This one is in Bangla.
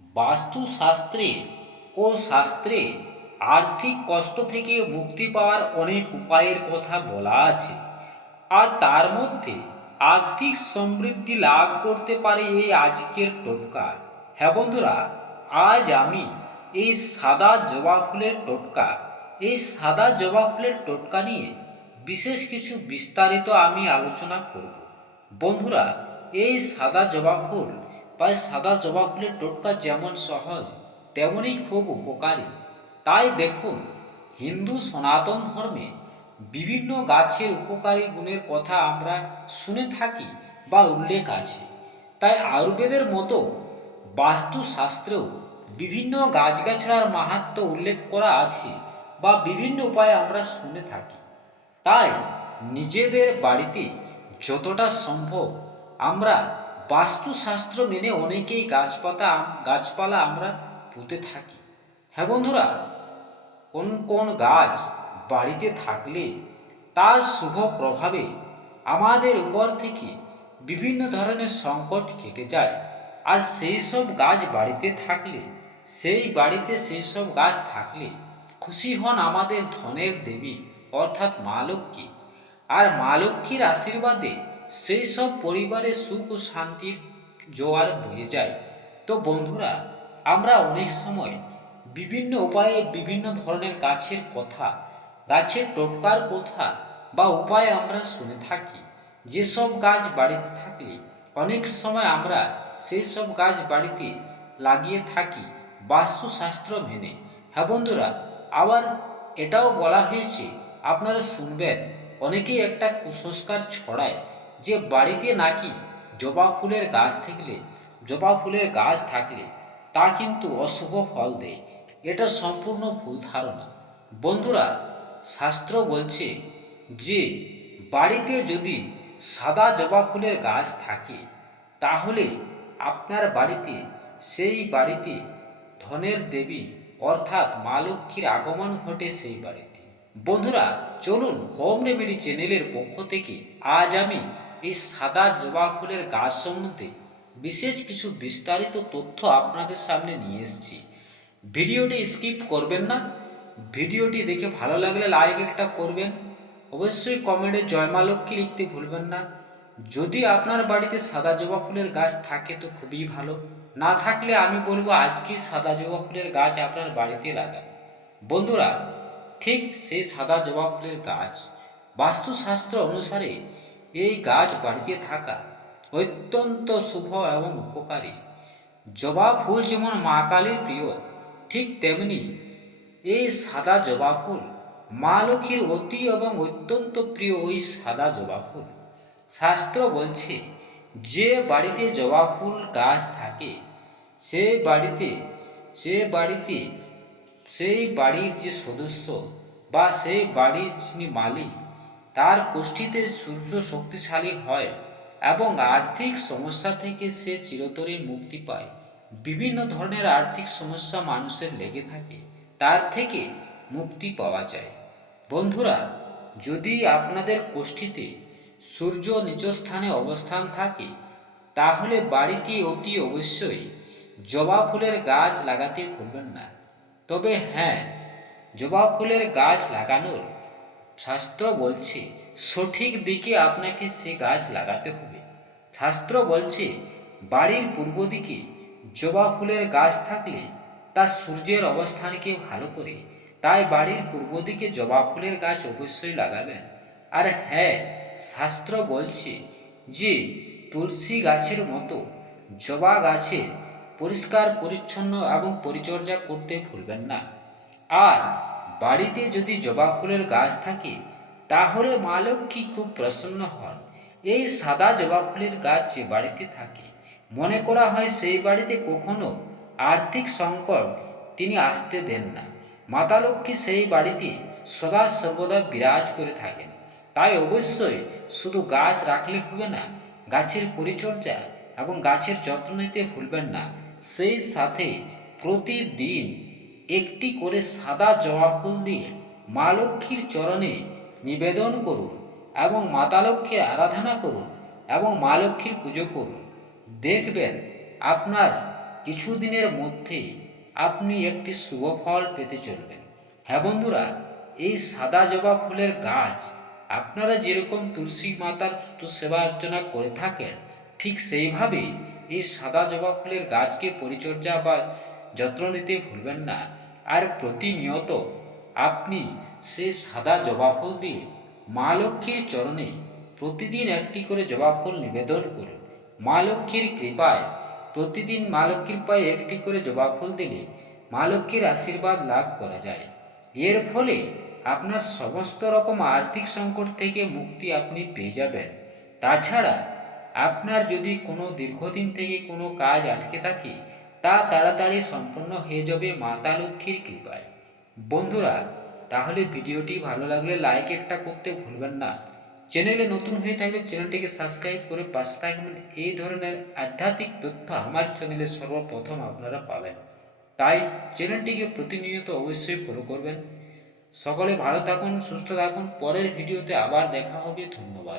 বাস্তুশাস্ত্রে ও শাস্ত্রে আর্থিক কষ্ট থেকে মুক্তি পাওয়ার অনেক উপায়ের কথা বলা আছে। আর তার মধ্যে আর্থিক সমৃদ্ধি লাভ করতে পারে এই আজকের টোটকা। হ্যাঁ বন্ধুরা, আজ আমি এই সাদা জবা ফুলের টোটকা, এই সাদা জবা ফুলের টোটকা নিয়ে বিশেষ কিছু বিস্তারিত আমি আলোচনা করব। বন্ধুরা, এই সাদা জবা ফুল বা সাদা জবা ফুলের টোটকা যেমন সহজ তেমনই খুব উপকারী। তাই দেখুন, হিন্দু সনাতন ধর্মে বিভিন্ন গাছের উপকারী গুণের কথা আমরা শুনে থাকি বা উল্লেখ আছে। তাই আয়ুর্বেদের মতো বাস্তুশাস্ত্রেও বিভিন্ন গাছগাছড়ার মাহাত্ম্য উল্লেখ করা আছে বা বিভিন্ন উপায়ে আমরা শুনে থাকি। তাই নিজেদের বাড়িতে যতটা সম্ভব আমরা বাস্তুশাস্ত্র মেনে অনেকেই গাছপাতা, গাছপালা আমরা পুঁতে থাকি। হ্যাঁ বন্ধুরা, কোন কোন গাছ বাড়িতে থাকলে তার শুভ প্রভাবে আমাদের উপর থেকে বিভিন্ন ধরনের সংকট কেটে যায়। আর সেই সব গাছ বাড়িতে থাকলে, সেই বাড়িতে সেই সব গাছ থাকলে খুশি হন আমাদের ধনের দেবী, অর্থাৎ মা লক্ষ্মী। আর মা লক্ষ্মীর আশীর্বাদে সেই সব পরিবারে সুখ ও শান্তির জোয়ার বয়ে যায়। তো বন্ধুরা, আমরা অনেক সময় বিভিন্ন উপায়ে বিভিন্ন ধরনের গাছের কথা, গাছের টোটকার কথা বা উপায় আমরা শুনে থাকি। যেসব গাছ বাড়িতে থাকলে অনেক সময় আমরা সেই সব গাছ বাড়িতে লাগিয়ে থাকি বাস্তুশাস্ত্র মেনে। হ্যাঁ বন্ধুরা, আবার এটাও বলা হয়েছে, আপনারা শুনবেন, অনেকেই একটা কুসংস্কার ছড়ায় যে বাড়িতে নাকি জবা ফুলের গাছ থাকলে, জবা ফুলের গাছ থাকলে, তা কিন্তু অশুভ ফল দেয়। এটা সম্পূর্ণ ভুল ধারণা। বন্ধুরা, শাস্ত্র বলছে যে, বাড়িতে যদি সাদা জবা ফুলের গাছ থাকে, তাহলে আপনার বাড়িতে, সেই বাড়িতে ধনের দেবী অর্থাৎ মা লক্ষ্মীর আগমন ঘটে সেই বাড়িতে। বন্ধুরা, চলুন হোম রেমেডি চ্যানেলের পক্ষ থেকে আজ আমি এই সাদা জবা ফুলের গাছ সম্বন্ধে বিশেষ কিছু বিস্তারিত তথ্য আপনাদের সামনে নিয়ে এসেছি। ভিডিওটি স্কিপ করবেন না। ভিডিওটি দেখে ভালো লাগলে লাইক একটা করবেন। অবশ্যই কমেন্টে জয় লক্ষ্মী লিখতে ভুলবেন না। যদি আপনার বাড়িতে সাদা জবা ফুলের গাছ থাকে তো খুবই ভালো। না থাকলে আমি বলব আজকে সাদা জবা ফুলের গাছ আপনার বাড়িতে লাগান। বন্ধুরা, ঠিক সেই সাদা জবা ফুলের গাছ বাস্তুশাস্ত্র অনুসারে এই গাছ বাড়িতে থাকা অত্যন্ত শুভ এবং উপকারী। জবা ফুল যেমন মা কালীর প্রিয়, ঠিক তেমনি এই সাদা জবা ফুল মা লক্ষ্মীর অতি এবং অত্যন্ত প্রিয় ওই সাদা জবা ফুল। শাস্ত্র বলছে, যে বাড়িতে জবা ফুল গাছ থাকে, সে বাড়িতে সে বাড়িতে সেই বাড়ির যে সদস্য বা সেই বাড়ির যিনি মালিক তার গোষ্ঠীতে সূর্য শক্তিশালী হয় এবং আর্থিক সমস্যা থেকে সে চিরতরে মুক্তি পায়। বিভিন্ন ধরনের আর্থিক সমস্যা মানুষের লেগে থাকে, তার থেকে মুক্তি পাওয়া যায়। বন্ধুরা, যদি আপনাদের গোষ্ঠীতে সূর্য নিজ স্থানে অবস্থান থাকে, তাহলে বাড়িতে অতি অবশ্যই জবা ফুলের গাছ লাগাতে ভুলবেন না। তবে হ্যাঁ জবা ফুলের গাছ লাগানোর শাস্ত্র বলছে, সঠিক দিকে আপনাকে সে গাছ লাগাতে হবে। শাস্ত্র বলছে, বাড়ির পূর্ব দিকে জবা ফুলের গাছ থাকলে তা সূর্যের অবস্থানকে ভালো করে, তাই বাড়ির পূর্ব দিকে জবা ফুলের গাছ অবশ্যই লাগাবেন। আর হ্যাঁ শাস্ত্র বলছে যে, তুলসী গাছের মতো জবা গাছের পরিষ্কার, পরিচ্ছন্ন এবং পরিচর্যা করতে ভুলবেন না। আর বাড়িতে যদি জবা ফুলের গাছ থাকে, তাহলে মা লক্ষ্মী খুব প্রসন্ন হন। এই সাদা জবা ফুলের গাছ যে বাড়িতে থাকে, মনে করা হয় সেই বাড়িতে কখনো আর্থিক সংকট তিনি আসতে দেন না। মাতা লক্ষ্মী সেই বাড়িতে সদা সর্বদা বিরাজ করে থাকেন। তাই অবশ্যই শুধু গাছ রাখলে হবে না, গাছের পরিচর্যা এবং গাছের যত্ন নিতে ভুলবেন না। সেই সাথে প্রতিদিন একটি করে সাদা জবা ফুল দিয়ে মা লক্ষ্মীর চরণে নিবেদন করুন এবং মাতা লক্ষ্মীর আরাধনা করুন এবং মা লক্ষ্মীর পুজো করুন। দেখবেন আপনার কিছুদিনের মধ্যে আপনি একটি শুভ ফল পেতে চলবেন। হ্যাঁ বন্ধুরা, এই সাদা জবা ফুলের গাছ আপনারা যেরকম তুলসী মাতার সেবা অর্চনা করে থাকেন, ঠিক সেইভাবে এই সাদা জবা ফুলের গাছকে পরিচর্যা বা যত্ন নিতে ভুলবেন না। আর প্রতিনিয়ত আপনি সেই সাদা জবা ফুল দিয়ে মা লক্ষ্মীর চরণে প্রতিদিন একটি করে জবা ফুল নিবেদন করুন। মা লক্ষ্মীর কৃপায় প্রতিদিন মা লক্ষ্মীর পায়ে একটি করে জবা ফুল দিলে মা লক্ষ্মীর আশীর্বাদ লাভ করা যায়। এর ফলে আপনার সমস্ত রকম আর্থিক সংকট থেকে মুক্তি আপনি পেয়ে যাবেন। তাছাড়া আপনার যদি কোনো দীর্ঘদিন থেকে কোনো কাজ আটকে থাকে তা তাড়াতাড়ি সম্পন্ন হয়ে যাবে মাতা লক্ষ্মীর কৃপায়। বন্ধুরা, তাহলে ভিডিওটি ভালো লাগলে লাইক একটা করতে ভুলবেন না। চ্যানেলে নতুন হয়ে থাকলে চ্যানেলটিকে সাবস্ক্রাইব করে পাশে থাকবেন। এই ধরনের আধ্যাত্মিক তথ্য আমার চ্যানেলে সর্বপ্রথম আপনারা পাবেন। তাই চ্যানেলটিকে প্রতিনিয়ত অবশ্যই ফলো করবেন। সকলে ভালো থাকুন, সুস্থ থাকুন। পরের ভিডিওতে আবার দেখা হবে। ধন্যবাদ।